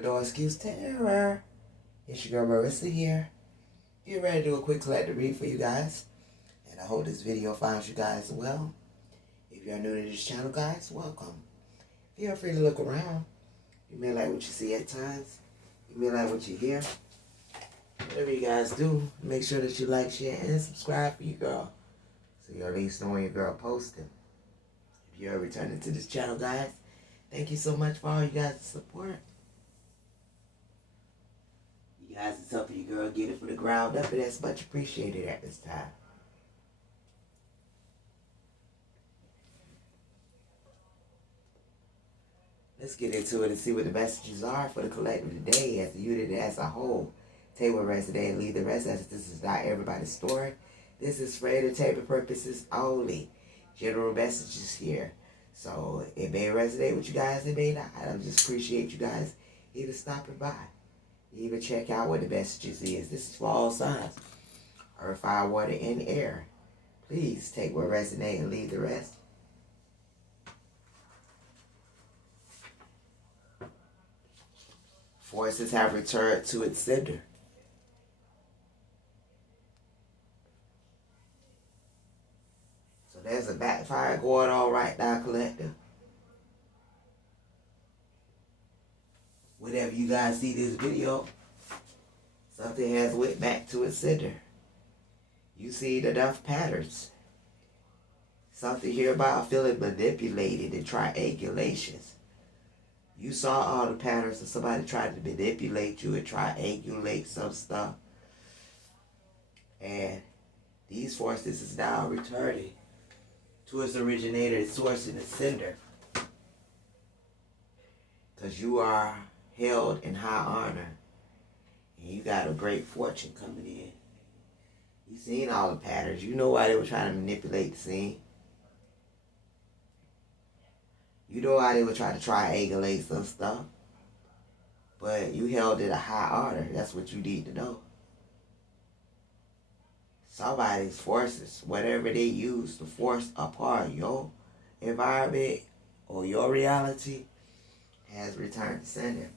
No excuse terror. It's your girl Marissa here. Get ready to do a quick collective read for you guys. And I hope this video finds you guys well. If you're new to this channel, guys, welcome. Feel free to look around. You may like what you see at times. You may like what you hear. Whatever you guys do, make sure that you like, share, and subscribe for you girl. So you'll at least know when your girl posting. If you're returning to this channel, guys, thank you so much for all you guys' support. You guys is helping your girl get it from the ground up, and that's much appreciated at this time. Let's get into it and see what the messages are for the collective today as a unit as a whole. Take what resonates and leave the rest, as this is not everybody's story. This is for entertainment purposes only. General messages here. So it may resonate with you guys, it may not. I just appreciate you guys even stopping by. Even check out what the messages is. This is for all signs. Earth, fire, water, and air. Please take what resonates and leave the rest. Forces have returned to its sender. So there's a backfire going on right now, collective. Whenever you guys see this video, something has went back to its sender. You see enough patterns. Something here about feeling manipulated and triangulations. You saw all the patterns of somebody trying to manipulate you and triangulate some stuff. And these forces is now returning to its originator, its source, and its sender. Because you are held in high honor. And you got a great fortune coming in. You seen all the patterns. You know why they were trying to manipulate the scene. You know why they were trying to triangulate some stuff. But you held it a high honor. That's what you need to know. Somebody's forces, whatever they use to force apart your environment or your reality, has returned to sender.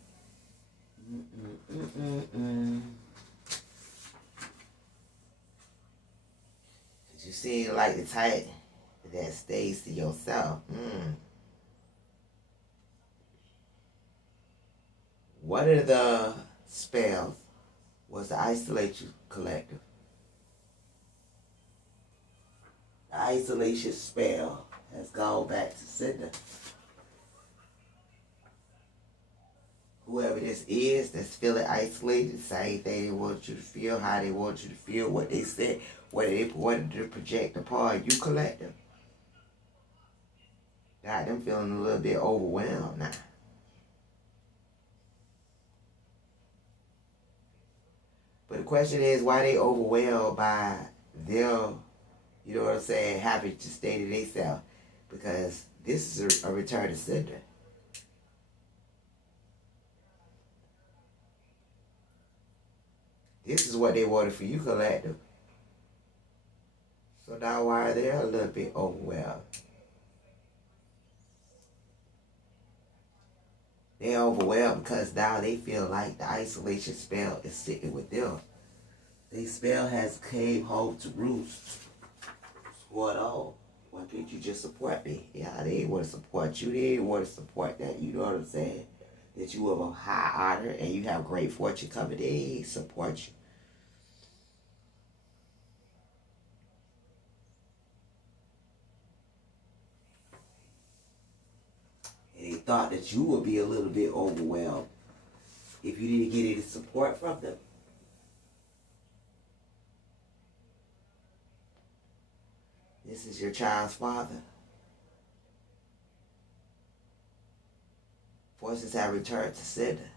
Cause you seem like the type that stays to yourself. One of the spells was to isolate you, collective. The isolation spell has gone back to sender. Whoever this is that's feeling isolated, same thing they want you to feel, how they want you to feel, what they said, what they wanted to project upon you, collective. Got them feeling a little bit overwhelmed now. But the question is, why they overwhelmed by them, you know what I'm saying, having to stay to themselves? Because this is a return to sender. This is what they wanted for you, collective. So now why are they a little bit overwhelmed? They're overwhelmed because now they feel like the isolation spell is sitting with them. The spell has came home to roost. What's going on? Why can't you just support me? Yeah, they didn't want to support you. They didn't want to support that. You know what I'm saying? That you have a high honor and you have great fortune coming. They support you. And they thought that you would be a little bit overwhelmed if you didn't get any support from them. This is your child's father. Forces have returned to sender.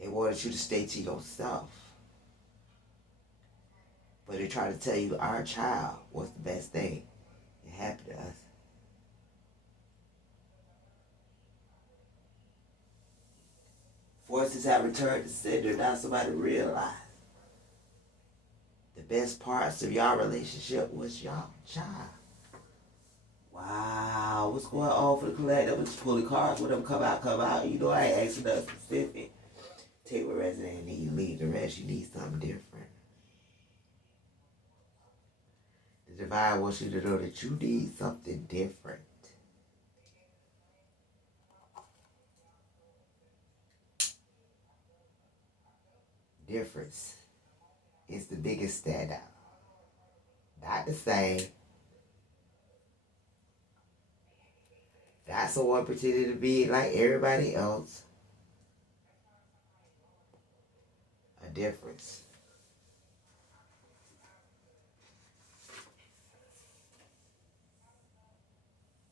They wanted you to stay to yourself. But they tried to tell you our child was the best thing that happened to us. Forces have returned to sender. Now somebody realize the best parts of y'all relationship was y'all child. Wow, what's going on for the collective? I'm just pulling cards. Whatever come out, come out. You know, I ain't asking nothing specific. Take what resident need, leave the rest. You need something different. The divine wants you to know that you need something different. Difference is the biggest standout. Not the same. Not someone pretending to be like everybody else. A difference.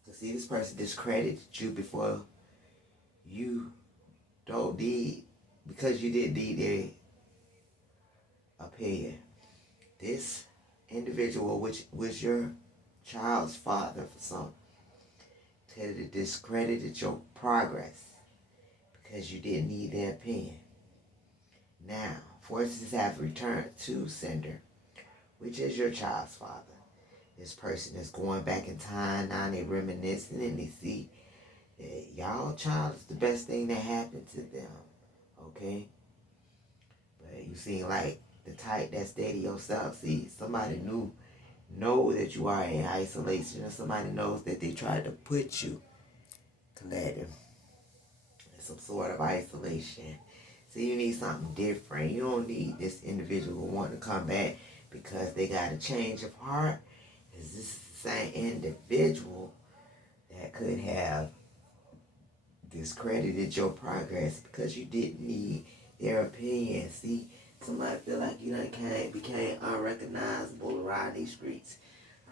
To see this person discredited you before you don't need, because you didn't need their opinion. This individual, which was your child's father for some, discredited your progress because you didn't need their opinion. Now, forces have returned to sender, which is your child's father. This person is going back in time. Now they reminiscing and they see that y'all child is the best thing that happened to them. Okay? But you seem like the type that steady yourself. See, somebody know that you are in isolation, or somebody knows that they tried to put you collective in some sort of isolation. So you need something different. You don't need this individual wanting to come back because they got a change of heart. Because this is the same individual that could have discredited your progress because you didn't need their opinion. See, somebody feel like you done became unrecognizable around these streets,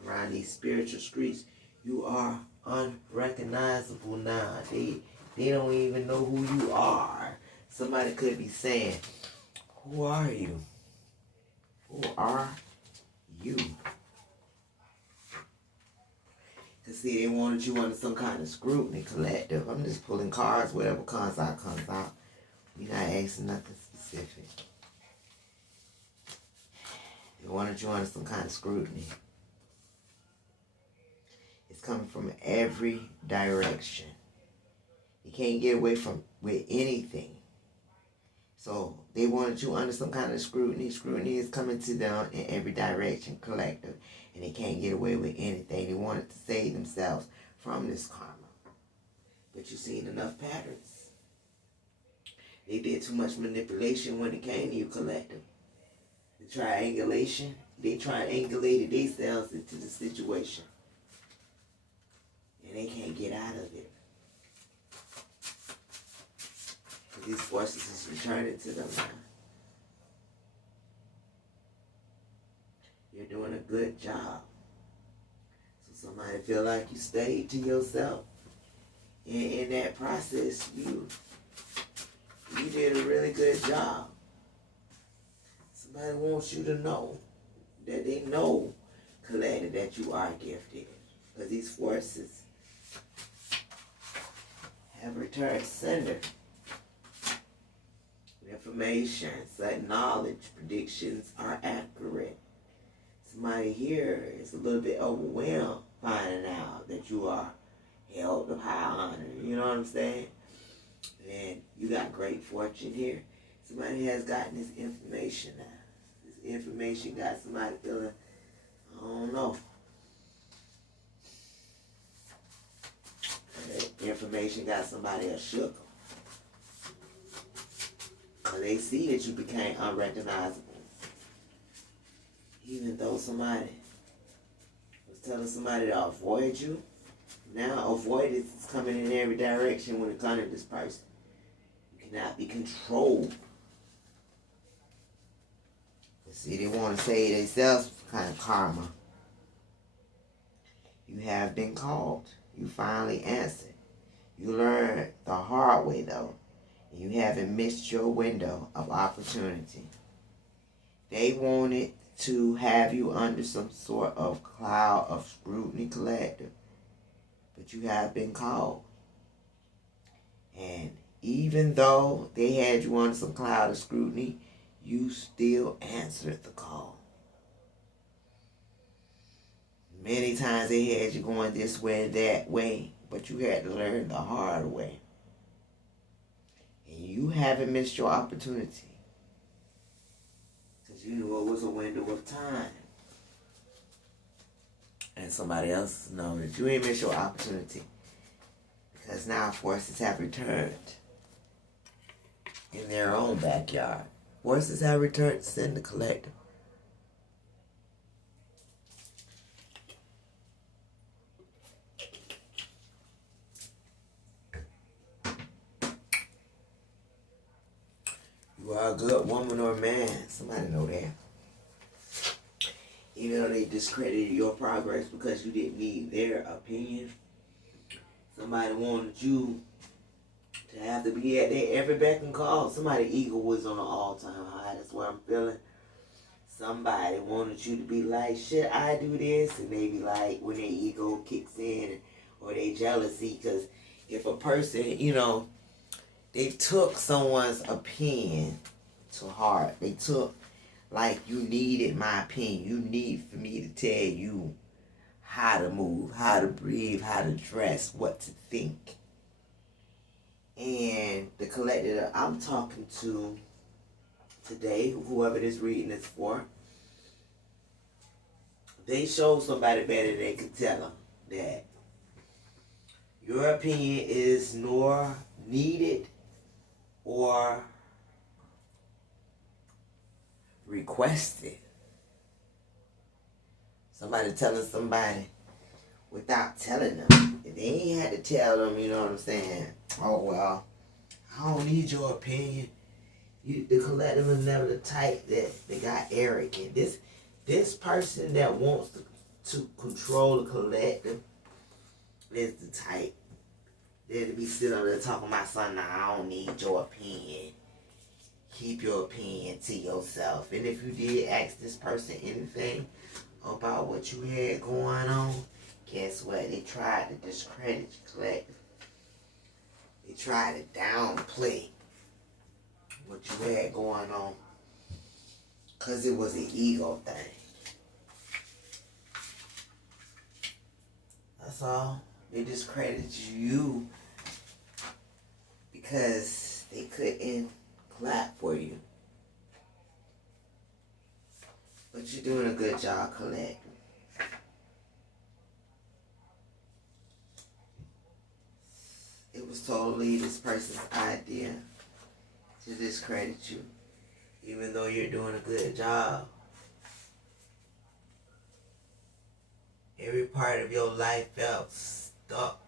around these spiritual streets. You are unrecognizable now. They don't even know who you are. Somebody could be saying, who are you? Who are you? Because see, they wanted you under some kind of scrutiny collective. I'm just pulling cards. Whatever comes out, comes out. We're not asking nothing specific. They wanted you under some kind of scrutiny. It's coming from every direction. You can't get away with anything. So they wanted you under some kind of scrutiny. Scrutiny is coming to them in every direction, collective. And they can't get away with anything. They wanted to save themselves from this karma. But you've seen enough patterns. They did too much manipulation when it came to you, collective. The triangulation. They triangulated themselves into the situation. And they can't get out of it. These forces is returning to them now. You're doing a good job. So somebody feel like you stayed to yourself. In that process, you did a really good job. Somebody wants you to know that they know, collective, that you are gifted. Because these forces have returned sender. Information, sudden knowledge, predictions are accurate. Somebody here is a little bit overwhelmed finding out that you are held of high honor. You know what I'm saying? And you got great fortune here. Somebody has gotten this information now. This information got somebody feeling, I don't know. That information got somebody a shook. They see that you became unrecognizable. Even though somebody was telling somebody to avoid you, now avoidance is coming in every direction when it comes to this person. You cannot be controlled. But see, they want to say themselves kind of karma. You have been called. You finally answered. You learned the hard way though. You haven't missed your window of opportunity. They wanted to have you under some sort of cloud of scrutiny collective. But you have been called. And even though they had you under some cloud of scrutiny, you still answered the call. Many times they had you going this way, that way, but you had to learn the hard way. And you haven't missed your opportunity. Because you knew it was a window of time. And somebody else knows that you ain't missed your opportunity. Because now forces have returned in their own backyard. Forces have returned to send the collector. You are a good woman or man. Somebody know that. Even though they discredited your progress because you didn't need their opinion. Somebody wanted you to have to be at their every beck and call. Somebody's ego was on an all-time high. That's what I'm feeling. Somebody wanted you to be like, should I do this? And they be like, when their ego kicks in, or they jealousy. Because if a person, they took someone's opinion to heart. They took, like, you needed my opinion. You need for me to tell you how to move, how to breathe, how to dress, what to think. And the collective that I'm talking to today, whoever this reading is for, they show somebody better they could tell them that your opinion is nor needed or requested. Somebody telling somebody without telling them. If they ain't had to tell them, you know what I'm saying? Oh, well, I don't need your opinion. The collective is never the type that they got arrogant. This person that wants to control the collective is the type that be sitting up there talking about something. I don't need your opinion. Keep your opinion to yourself. And if you did ask this person anything about what you had going on, guess what? They tried to discredit your collective. They tried to downplay what you had going on because it was an ego thing. That's all. They discredited you because they couldn't clap for you. But you're doing a good job, Colette. It was totally this person's idea to discredit you, even though you're doing a good job. Every part of your life felt stuck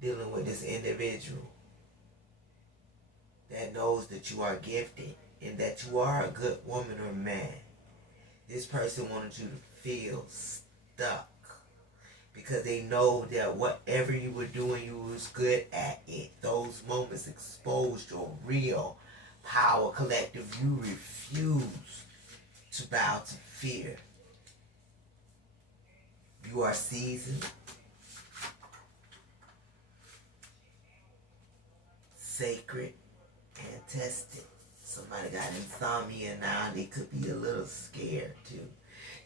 dealing with this individual that knows that you are gifted and that you are a good woman or man. This person wanted you to feel stuck because they know that whatever you were doing, you was good at it. Those moments exposed your real power. Collective, you refuse to bow to fear. You are seasoned, sacred, and tested. Somebody got insomnia now. They could be a little scared too.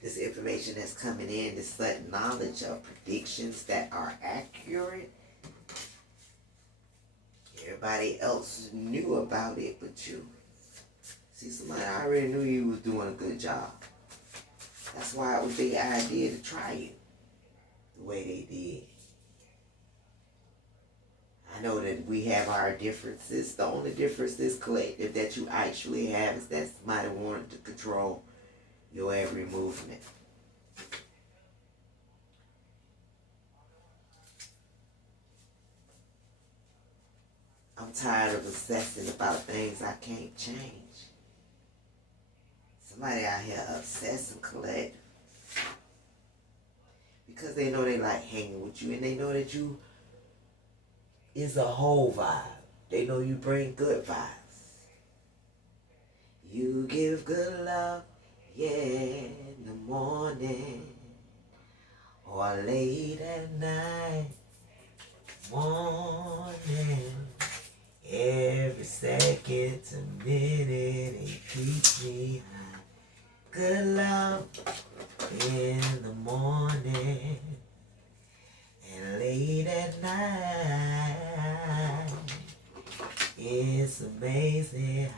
This information that's coming in, this sudden knowledge of predictions that are accurate. Everybody else knew about it but you. See, somebody already knew you was doing a good job. That's why it was their idea to try you the way they did. I know that we have our differences. The only difference is collective that you actually have is that somebody wanted to control your every movement. I'm tired of obsessing about things I can't change. Somebody out here obsessing collective because they know they like hanging with you and they know that you is a whole vibe. They know you bring good vibes. You give good love, yeah, in the morning or late at night, morning. Every second to minute, it keeps me high. Good love, It's amazing how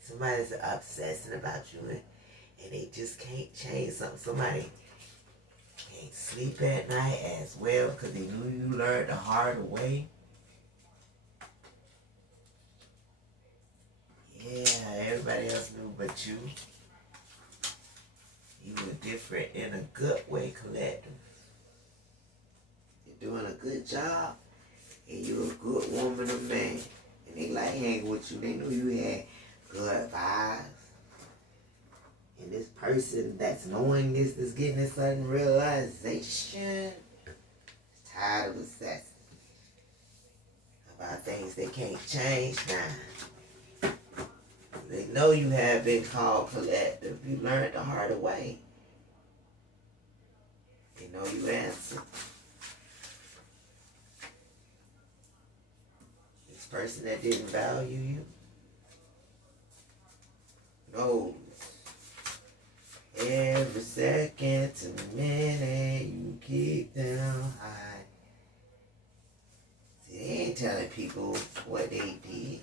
somebody's obsessing about you and they just can't change something. Somebody can't sleep at night as well because they knew you learned the hard way. Yeah, everybody else knew but you. You were different in a good way, collective. You're doing a good job, and you're a good woman or man. And they like hanging with you. They knew you had good vibes. And this person that's knowing this is getting a sudden realization is tired of obsessing about things they can't change now. They know you have been called collective. You learned the harder way. They know you answer. This person that didn't value you knows every second to minute you keep them high. See, they ain't telling people what they did.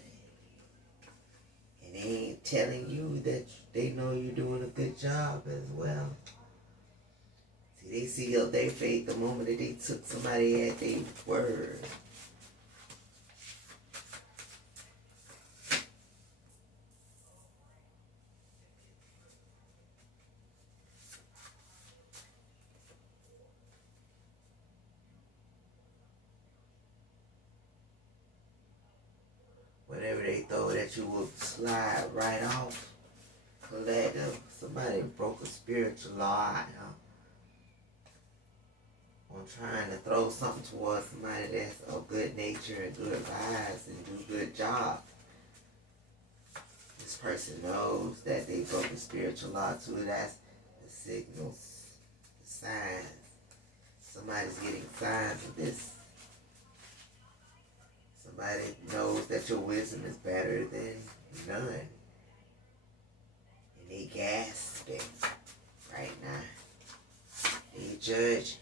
And they ain't telling you that they know you're doing a good job as well. See, they sealed their fate the moment that they took somebody at their word. Whatever they thought that you would slide right off, collective. Somebody broke a spiritual law out here on trying to throw something towards somebody that's of good nature and good vibes and do good job. This person knows that they broke a spiritual law too. That's the signals, the signs. Somebody's getting signs of this. Somebody knows that your wisdom is better than none. And they gasping right now. They judge.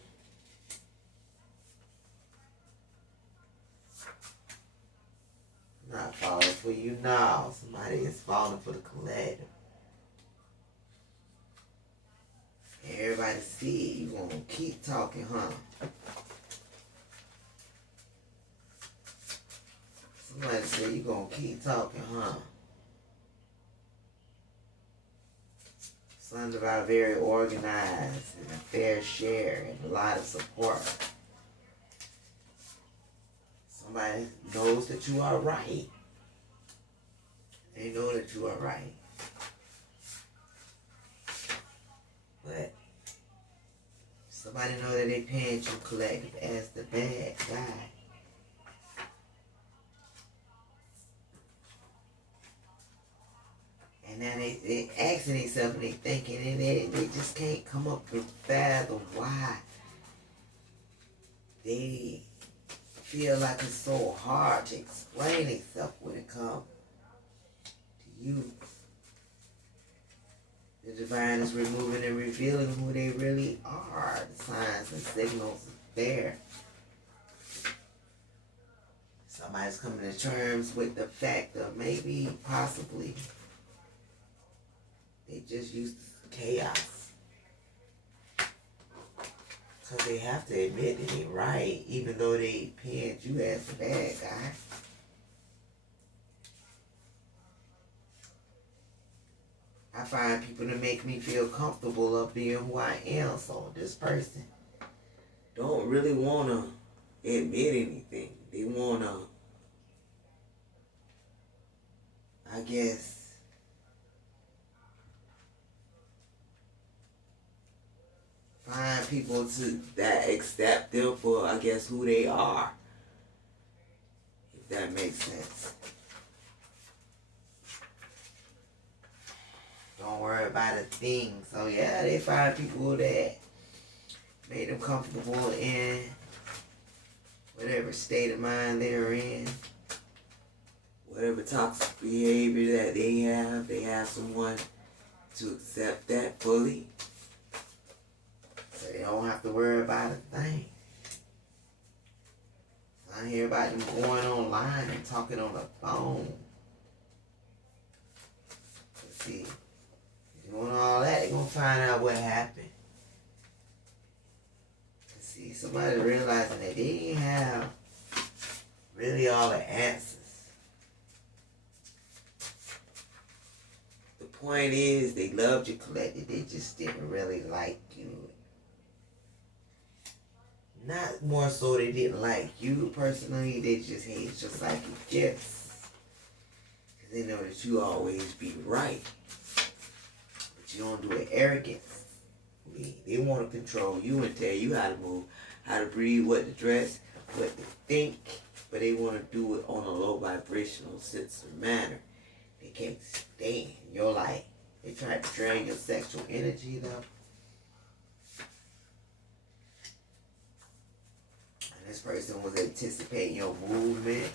I'm not falling for you now. Somebody is falling for the collective. Everybody see you gonna keep talking, huh? Somebody say you gonna keep talking, huh? Sons of our very organized and a fair share and a lot of support. Somebody knows that you are right. They know that you are right. But somebody know that they paint you collective as the bad guy. And now they asking themselves and they thinking and they just can't come up with fathom why they feel like it's so hard to explain themselves when it comes to you. The divine is removing and revealing who they really are. The signs and signals are there. Somebody's coming to terms with the fact of maybe, possibly, they just used chaos. Because they have to admit that they're right, even though they pinned you as the bad guy. I find people to make me feel comfortable of being who I am. So this person don't really want to admit anything. They want to, I guess, find people that accept them for, I guess, who they are. If that makes sense. Don't worry about a thing. So yeah, they find people that made them comfortable in whatever state of mind they're in. Whatever toxic behavior that they have someone to accept that fully. So they don't have have to worry about a thing. I hear about them going online and talking on the phone. Let's see, doing all that, they're gonna find out what happened. Let's see, somebody realizing that they didn't have really all the answers. The point is, they loved you, Collected. They just didn't really like you. Not more so they didn't like you personally, they just hate your psychic gifts. Because they know that you always be right. But you don't do it arrogantly. They want to control you and tell you how to move, how to breathe, what to dress, what to think. But they want to do it on a low vibrational sense of manner. They can't stand your light. They try to drain your sexual energy though. This person was anticipating your movement.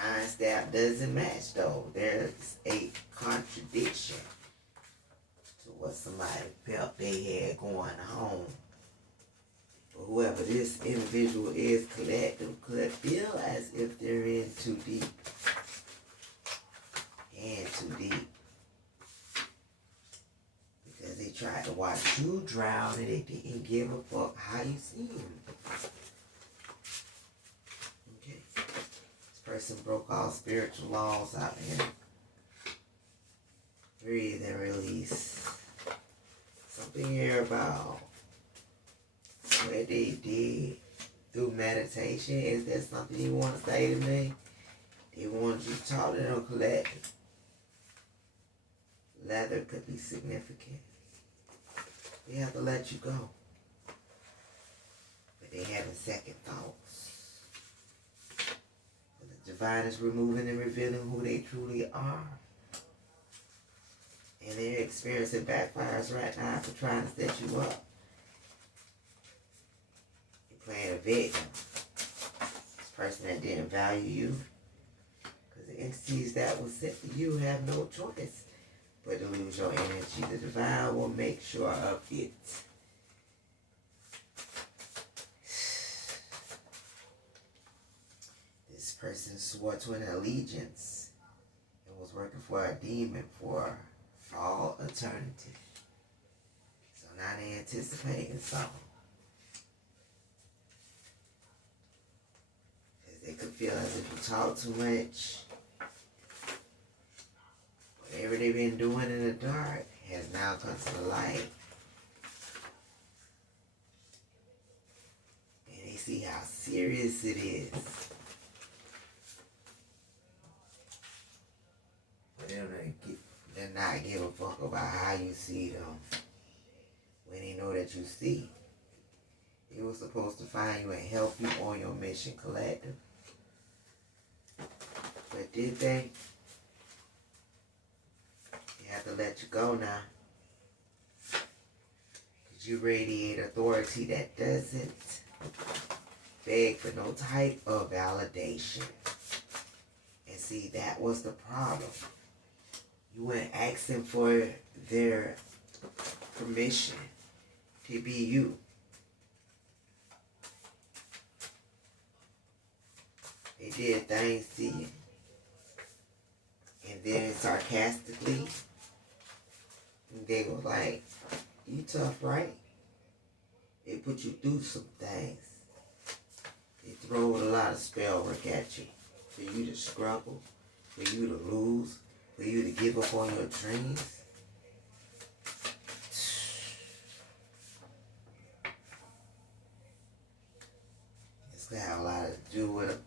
Time stamp doesn't match though. There's a contradiction to what somebody felt they had going on. But whoever this individual is, Collective, could feel as if they're in too deep. And too deep. Because they tried to watch you drown and they didn't give a fuck how you see them. Person broke all spiritual laws out here. Breathe and release. Something here about what they did through meditation. Is there something you want to say to me? They want you to talk to them, Collective. Leather could be significant. They have to let you go. But they having second thoughts. Divine is removing and revealing who they truly are. And they're experiencing backfires right now for trying to set you up. You're playing a victim. This person that didn't value you. Because the entities that were set for you have no choice but to lose your energy. The divine will make sure of it. Person swore to an allegiance and was working for a demon for all eternity. So now they're anticipating something. Because they could feel as if you talk too much. Whatever they've been doing in the dark has now come to the light. And they see how serious it is. They're not give a fuck about how you see them when they know that you see. They were supposed to find you and help you on your mission, Collective. But did they? They have to let you go now. Because you radiate authority that doesn't beg for no type of validation. And see, that was the problem. You weren't asking for their permission to be you. They did things to you. And then sarcastically, they were like, you tough, right? They put you through some things. They throw a lot of spell work at you. For you to struggle, for you to lose, for you to give up on your dreams. It's going to have a lot to do with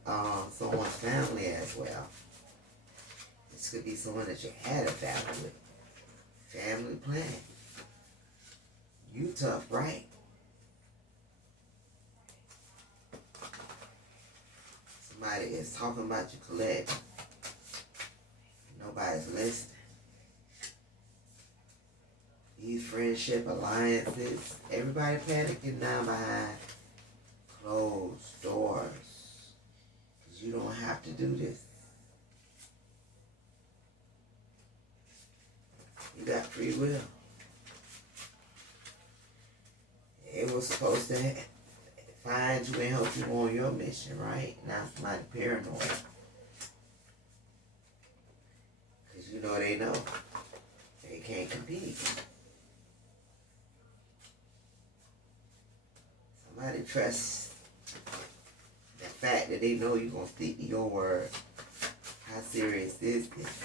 someone's family as well. This could be someone that you had a family with. Family plan. You tough, right? Somebody is talking about you, Collective. Nobody's listening. These friendship alliances, everybody panicking now behind closed doors. Because you don't have to do this. You got free will. It was supposed to find you and help you on your mission, right? Now somebody paranoid. Because you know they know. They can't compete. Somebody trusts the fact that they know you're going to stick to your word. How serious is this?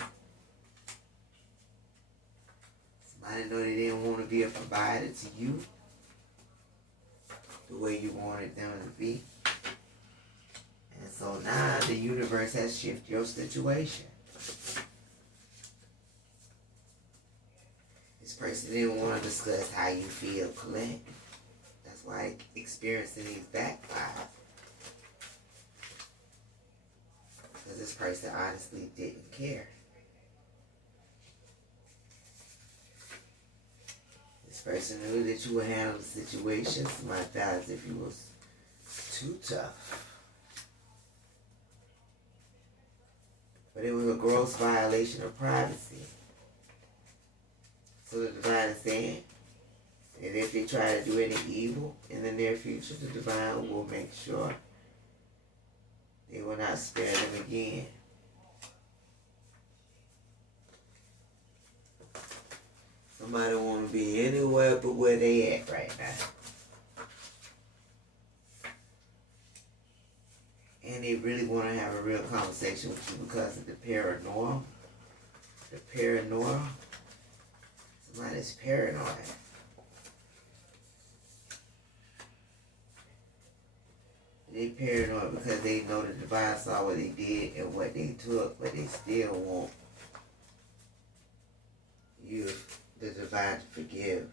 Somebody know they didn't want to be a provider to you the way you wanted them to be. And so now the universe has shifted your situation. This person didn't want to discuss how you feel, Colette. That's why experiencing these backfires. Because this person honestly didn't care. This person knew that you would handle the situation. Somebody felt as if you was too tough. But it was a gross violation of privacy. So the divine is saying, and if they try to do any evil in the near future, the divine will make sure they will not spare them again. Somebody want to be anywhere but where they at right now. And they really want to have a real conversation with you because of the paranormal. The paranormal. Somebody's paranoid. They paranoid because they know the divine saw what they did and what they took, but they still want you, the divine, to forgive.